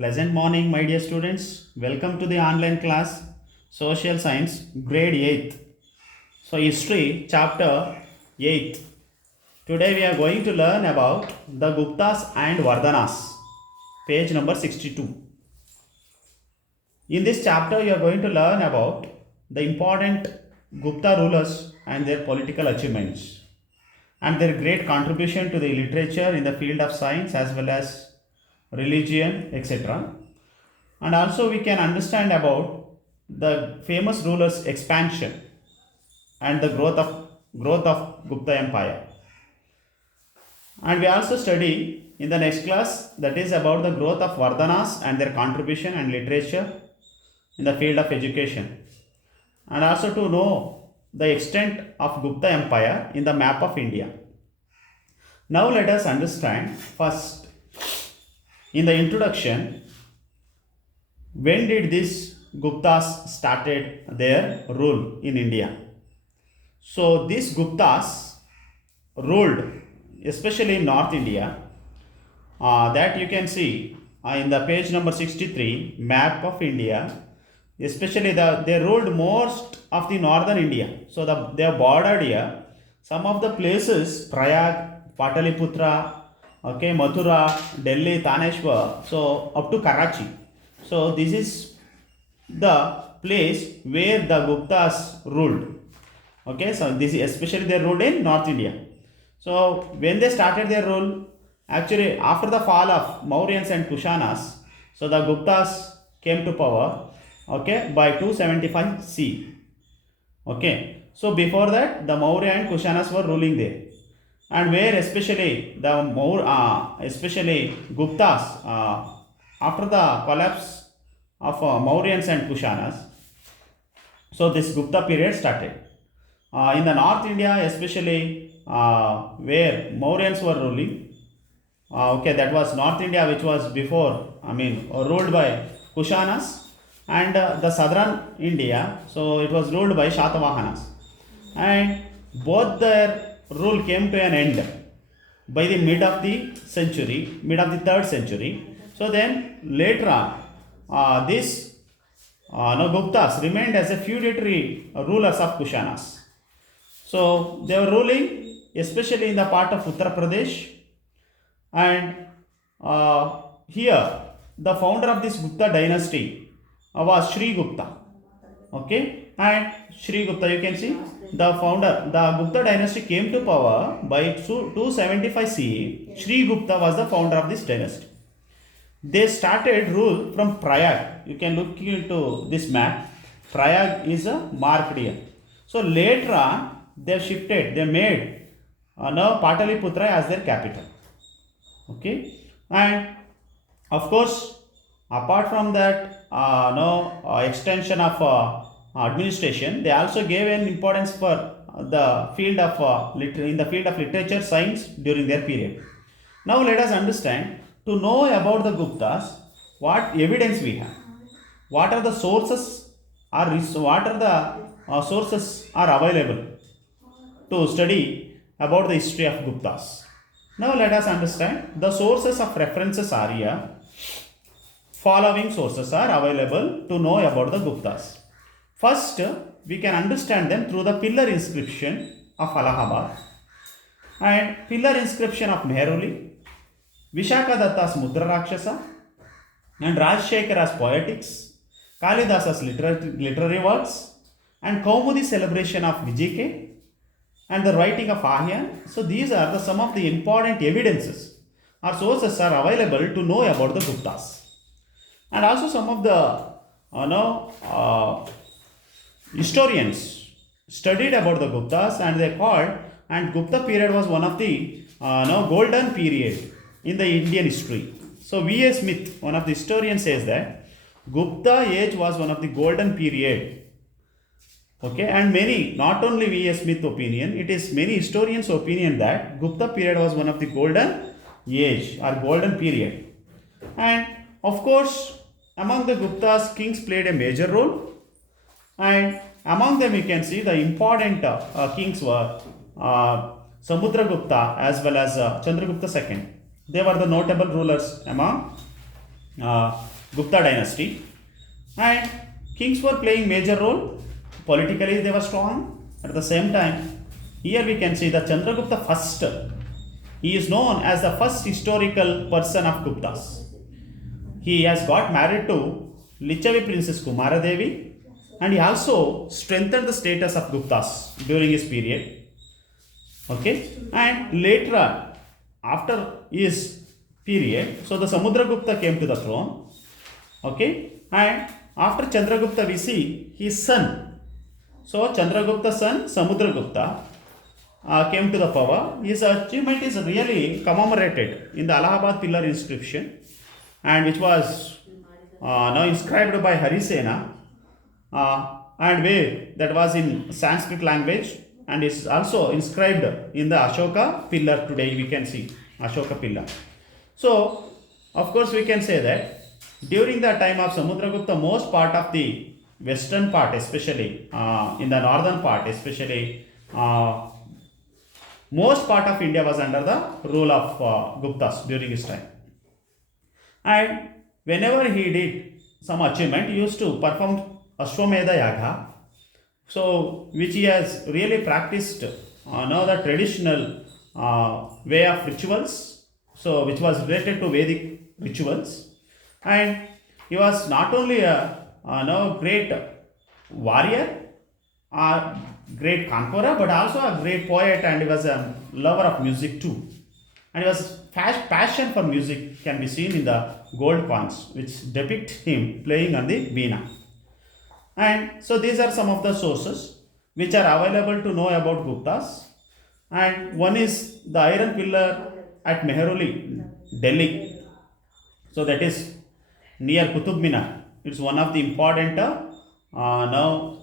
Pleasant morning, my dear students. Welcome to the online class Social Science, grade 8th. So, History, chapter 8th. Today, we are going to learn about the Guptas and Vardhanas, page number 62. In this chapter, you are going to learn about the important Gupta rulers and their political achievements and their great contribution to the literature in the field of science as well as religion, etc. And also we can understand about the famous rulers expansion and the growth of Gupta empire. And we also study in the next class, that is about the growth of Vardhanas and their contribution and literature in the field of education, and also to know the extent of Gupta empire in the map of India. Now let us understand first in the introduction, when did these Guptas started their rule in India? So these Guptas ruled especially in North India, that you can see in the page number 63 map of India. Especially they ruled most of the northern India. So they are bordered here. Some of the places, Prayag, Pataliputra, okay, Mathura, Delhi, Taneshwar, so up to Karachi. So this is the place where the Guptas ruled. Okay, so this is especially they ruled in North India. So when they started their rule, actually after the fall of Mauryans and Kushanas, so the Guptas came to power, okay, by 275 C. Okay, so before that the Maurya and Kushanas were ruling there, and where especially especially Guptas, after the collapse of Mauryans and Kushanas, so this Gupta period started in the North India, especially where Mauryans were ruling. Okay, that was North India, which was before, ruled by Kushanas, and the southern India, so it was ruled by Shatavahanas, and both their rule came to an end by the mid of the third century. So then later on, these Guptas remained as a feudatory rulers of Kushanas. So they were ruling especially in the part of Uttar Pradesh, and here the founder of this Gupta dynasty was Sri Gupta. Okay, and Sri Gupta, you can see the founder, the Gupta dynasty came to power by 275 CE. Sri Gupta was the founder of this dynasty. They started rule from Prayag. You can look into this map. Prayag is a marked here. So later on, they made now Pataliputra as their capital. Okay, and of course, apart from that, extension of administration, they also gave an importance for the field of in the field of literature, science during their period. Now let us understand, to know about the Guptas, what evidence we have, what are the sources are available to study about the history of Guptas. Now let us understand the sources of references are here. Following sources are available to know about the Guptas. First, we can understand them through the pillar inscription of Allahabad and pillar inscription of Mehruli, Vishakadatta's Mudra Rakshasa, and Rajshekhara's poetics, Kalidasa's literary works, and Kaumudi celebration of Vijike, and the writing of Ahyan. So these are some of the important evidences or sources are available to know about the Guptas. And also some of the historians studied about the Guptas, and they called, and Gupta period was one of the golden period in the Indian history. So V.A. Smith, one of the historians, says that Gupta age was one of the golden period. Okay, and many, not only V.A. Smith opinion, it is many historians' opinion that Gupta period was one of the golden age or golden period. And of course, among the Guptas, kings played a major role, and among them you can see the important kings were Samudragupta as well as Chandragupta II. They were the notable rulers among Gupta dynasty, and kings were playing major role. Politically, they were strong. At the same time, here we can see the Chandragupta first. He is known as the first historical person of Guptas. He has got married to Lichavi Princess Kumara Devi, and he also strengthened the status of Guptas during his period. Okay, and later on, after his period, so the Samudragupta came to the throne. Okay, and after Chandragupta, we see his son. So Chandragupta's son Samudragupta came to the power. His achievement is really commemorated in the Allahabad pillar inscription, and which was now inscribed by Harisena, and where that was in Sanskrit language, and is also inscribed in the Ashoka pillar. Today we can see Ashoka pillar. So of course we can say that during the time of Samudragupta, most part of the western part, especially in the northern part, especially most part of India was under the rule of Guptas during his time. And whenever he did some achievement, he used to perform Ashwamedha Yaga, so which he has really practiced now the traditional way of rituals, so which was related to Vedic rituals. And he was not only a now great warrior, a great conqueror, but also a great poet, and he was a lover of music too. And he was passion for music can be seen in the gold coins which depict him playing on the veena. And so these are some of the sources which are available to know about Guptas. And one is the iron pillar at Mehroli, Delhi. So that is near Qutub Minar. It's one of the important now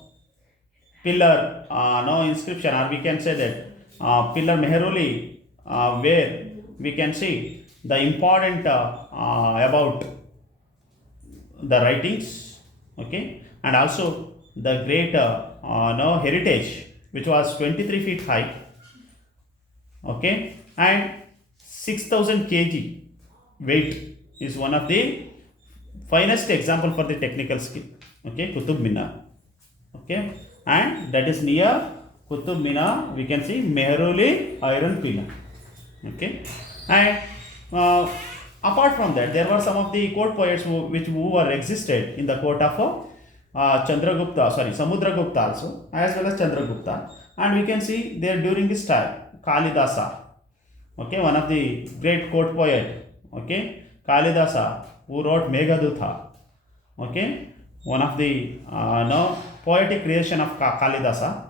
pillar now inscription, or we can say that pillar Mehroli, where we can see the important about the writings, okay, and also the great now heritage which was 23 feet high, okay, and 6000 kg weight is one of the finest example for the technical skill. Okay, Qutub Minar. Okay, and that is near Qutub Minar. We can see Mehroli iron pillar. Okay, and apart from that, there were some of the court poets who were existed in the court of Samudragupta also, as well as Chandragupta, and we can see there during this time Kalidasa. Okay, one of the great court poet. Okay, Kalidasa, who wrote Meghaduta. Okay, one of the now poetic creation of Kalidasa.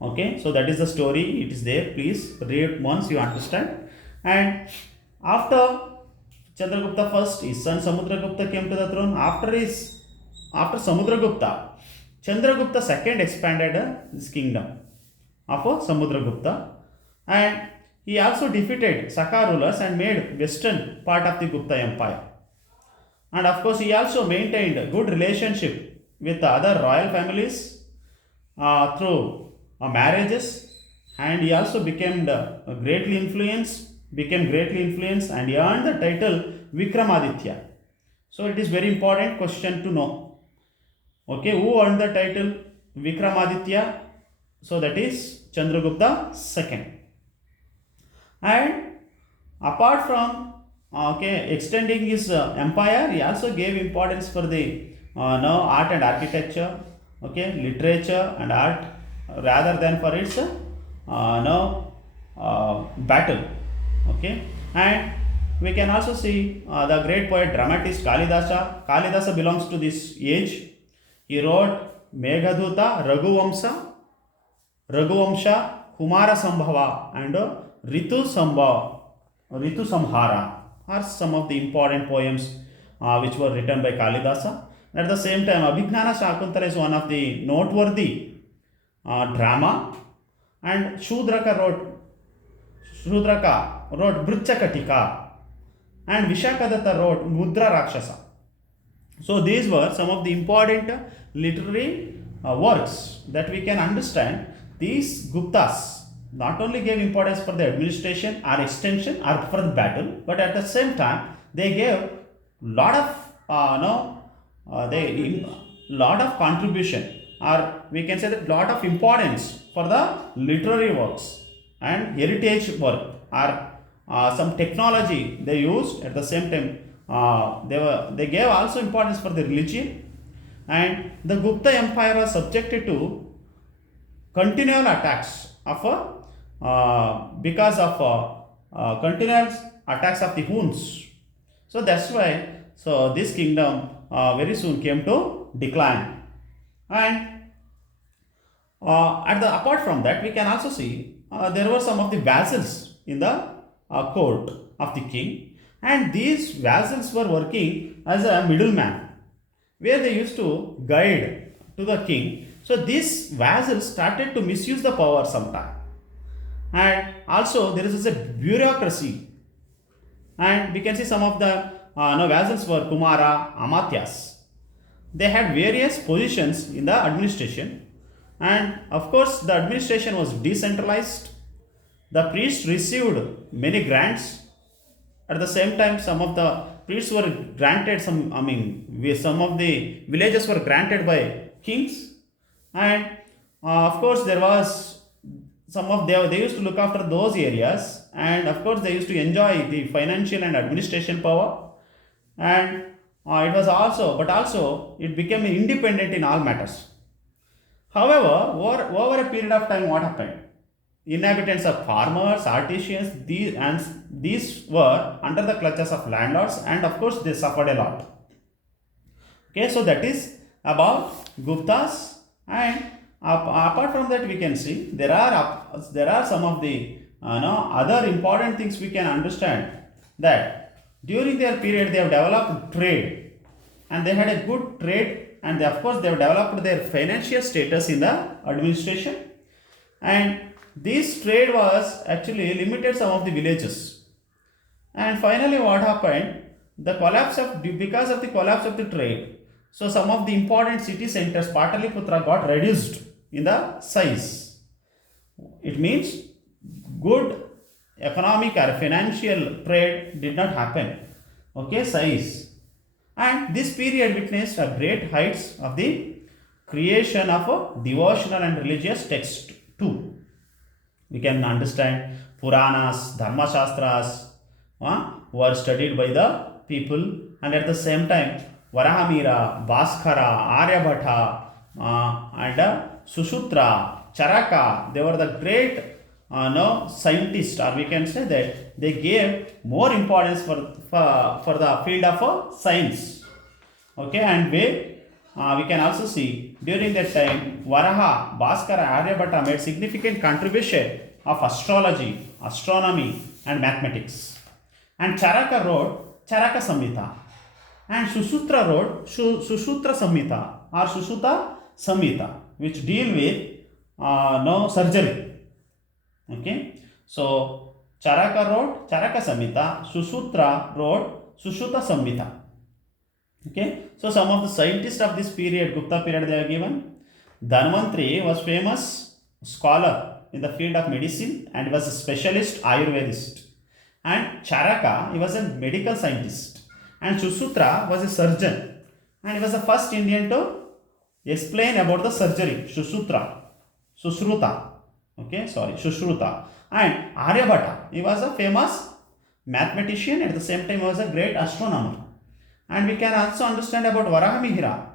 Okay, so that is the story. It is there. Please read once you understand. And after Chandragupta first, his son Samudragupta came to the throne. After Samudragupta, Chandragupta second expanded his kingdom of Samudragupta, and he also defeated Saka rulers and made western part of the Gupta Empire. And of course, he also maintained a good relationship with the other royal families through marriages, and he also became became greatly influenced, and he earned the title Vikramaditya. So it is very important question to know. Okay, who earned the title Vikramaditya? So that is Chandragupta second. And apart from extending his empire, he also gave importance for the now art and architecture, okay, literature and art, rather than for its battle. Okay, and we can also see the great poet dramatist Kalidasa. Kalidasa belongs to this age. He wrote Meghaduta, Raghuvamsha, Kumara Sambhava, and Ritu Samhara are some of the important poems which were written by Kalidasa. At the same time, Abhignana Shakuntala is one of the noteworthy drama, and Shudraka wrote Brutchakatika, and Vishakadatta wrote Mudra Rakshasa. So these were some of the important literary works that we can understand. These Guptas not only gave importance for the administration or extension or for the battle, but at the same time they gave lot of they lot of contribution, or we can say that lot of importance for the literary works and heritage work, or some technology they used at the same time. They gave also importance for the religion, and the Gupta Empire was subjected to continual attacks of because of continual attacks of the Huns. So that's why this kingdom very soon came to decline. And apart from that, we can also see there were some of the vassals in the court of the king, and these vassals were working as a middleman, where they used to guide to the king. So these vassals started to misuse the power sometime, and also there is a bureaucracy, and we can see some of the vassals were Kumara, Amatyas. They had various positions in the administration, and of course the administration was decentralized. The priests received many grants. At the same time, some of the priests were granted some. Some of the villages were granted by kings, and of course there was some of they used to look after those areas, and of course they used to enjoy the financial and administration power, and it was also, but also it became independent in all matters. However, over a period of time, what happened? Inhabitants of farmers, artisans, these were under the clutches of landlords, and of course they suffered a lot. Okay, so that is about Guptas, and apart from that, we can see there are some of the other important things we can understand, that during their period they have developed trade, and they had a good trade, and of course they have developed their financial status in the administration, and this trade was actually limited some of the villages. And finally what happened, because of the collapse of the trade, so some of the important city centers Pataliputra got reduced in the size. It means good economic or financial trade did not happen. Okay, size. And this period witnessed a great heights of the creation of a devotional and religious text too. We can understand Puranas, Dharma Shastras were studied by the people, and at the same time Varahamira, Bhaskara, Aryabhata, and Sushruta, Charaka, they were the great scientists, or we can say that they gave more importance for the field of science. Okay, and we can also see during that time Varaha, Bhaskara, Aryabhata made significant contribution of astrology, astronomy, and mathematics. And Charaka wrote Charaka Samhita, and Sushruta wrote Sushruta Samhita or Sushruta Samhita, which deal with surgery. Okay, so Charaka wrote Charaka Samhita, Sushruta wrote Sushruta Samhita. Okay, so some of the scientists of this period, Gupta period, they are given. Dhanvantri was famous scholar in the field of medicine and was a specialist Ayurvedist. And Charaka, he was a medical scientist. And Sushruta was a surgeon, and he was the first Indian to explain about the surgery. Sushruta. Okay, sorry, Sushruta. And Aryabhata, he was a famous mathematician, at the same time he was a great astronomer. And we can also understand about Varahamihira.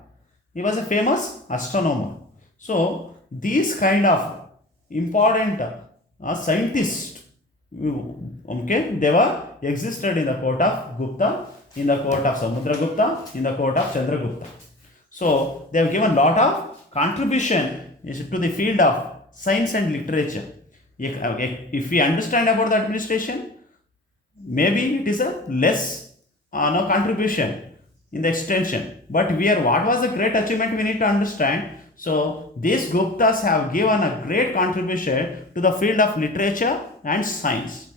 He was a famous astronomer. So these kind of important scientists, okay, they were existed in the court of Gupta, in the court of Samudragupta, in the court of Chandragupta. So they have given lot of contribution to the field of science and literature. If we understand about the administration, maybe it is a less contribution in the extension, but what was the great achievement we need to understand. So these Guptas have given a great contribution to the field of literature and science.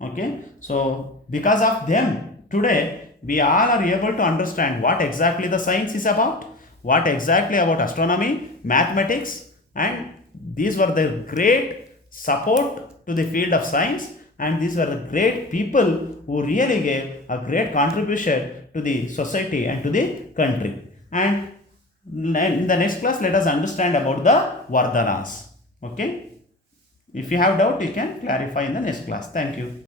Okay, so because of them today we all are able to understand what exactly the science is about, what exactly about astronomy, mathematics, and these were the great support to the field of science, and these were the great people who really gave a great contribution to the society and to the country. And in the next class, let us understand about the Vardhanas. Okay. If you have doubt, you can clarify in the next class. Thank you.